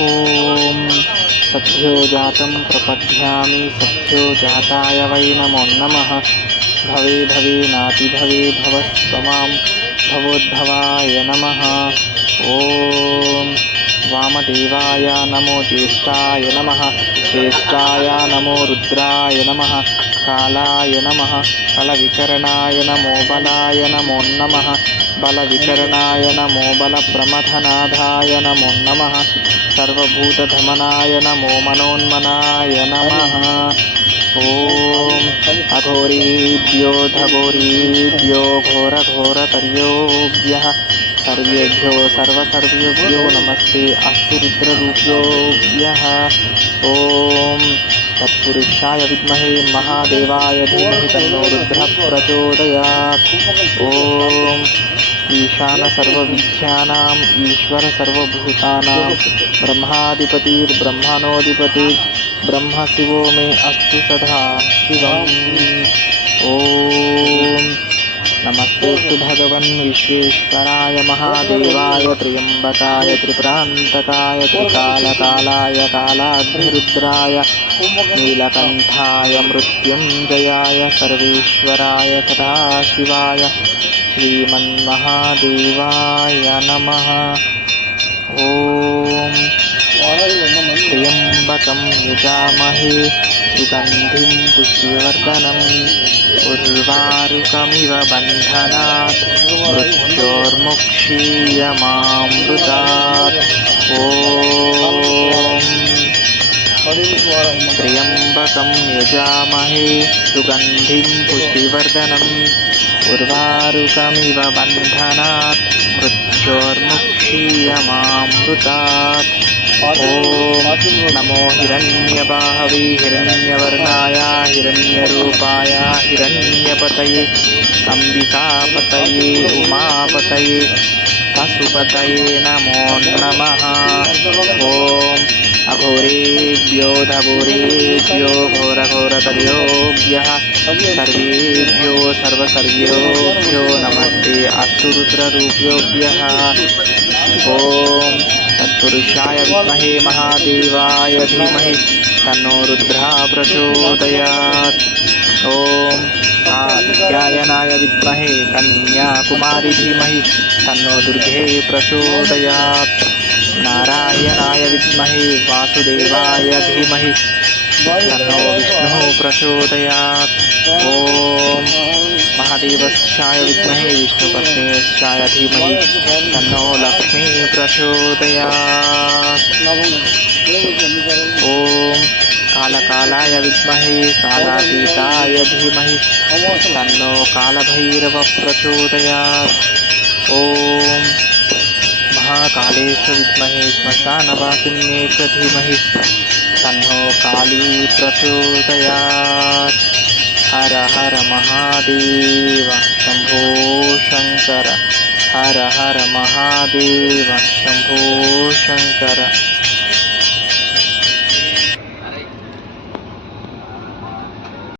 ॐ सद्यो जातं प्रपद्यामि सद्यो जाताय वै नमो नमः। भवे भवे नाति भवे भवस्त्वमां भवोद्भवाय नमः। ॐ वामदेवाय नमो ज्येष्ठाय नमः। ज्येष्ठाय नमो रुद्राय नमः। कालाय नमः। कलविकरणाय नमो बलाय नमो नमः। बलविकरणाय नमो बलप्रमथनाधाय नमो नमः। सर्वभूतधमनाय नमो मनोन्मनाय नमः। ॐ अघोरेभ्यो घोरेभ्यो घोरघोरतर्योभ्यः सर्वेभ्यो सर्वसर्वेभ्यो नमस्ते अस्तु रुद्ररूप्योभ्यः। ॐ तत्पुरुषाय विद्महे महादेवाय धीमहि तन्नो रुद्रः प्रचोदयात्। ॐ ईशान सर्वविद्यानाम् ईश्वर सर्वभूतानां ब्रह्माधिपतिर्ब्रह्मणोऽधिपतिः ब्रह्म शिवो मे अस्तु सदा शिवम्। ॐ नमस्तेस्तु भगवन् विश्वेश्वराय महादेवाय त्र्यम्बकाय त्रिपुरान्तकाय त्रिकालकालाय कालाग्निरुद्राय नीलकण्ठाय मृत्युञ्जयाय सर्वेश्वराय सदाशिवाय श्रीमन्महादेवाय नमः। ॐ त्र्यम्बकं यजामहे सुगन्धिं पुष्टिवर्धनम् उर्वारुकमिव बन्धनात् मृत्योर्मुक्षीयमामृतात्। ॐ त्र्यम्बकं यजामहे सुगन्धिं पुष्टिवर्धनम् उर्वारुकमिव बन्धनात् मृत्योर्मुक्षीयमामृतात्। ॐ नमो हिरण्यबाहवे हिरण्यवर्णाय हिरण्यरूपाय हिरण्यपतये अम्बिकापतये उमापतये पशुपतये नमो नमः। ॐ अघोरेभ्यो घोरेभ्यो घोरघोरतर्योभ्यः सर्वेभ्यो सर्वसर्वेभ्यो नमस्ते अस्तु रुद्ररूप्योभ्यः। ॐ तत्पुरुषाय विद्महे महादेवाय धीमहि तन्नो रुद्रः प्रचोदयात्। ॐ कात्यायनाय विद्महे कन्याकुमारी धीमहि तन्नो दुर्गे प्रचोदयात्। नारायणाय विद्महे वासुदेवाय धीमहि तन्नो विष्णुः प्रचोदयात्। ॐ महादेवस्याय विद्महे विष्णुपत्न्याय धीमहि तन्नो लक्ष्मी प्रचोदयात्। ॐ कालकालाय विद्महे कालातीताय धीमहि तन्नो कालभैरव प्रचोदयात्। ॐ महाकालेश विद्महे श्मशानवासिन्ये च धीमहि तन्नो काली प्रचोदयात्। हर हर महादेव शंभो शंकर। हर हर महादेव शंभो शंकर।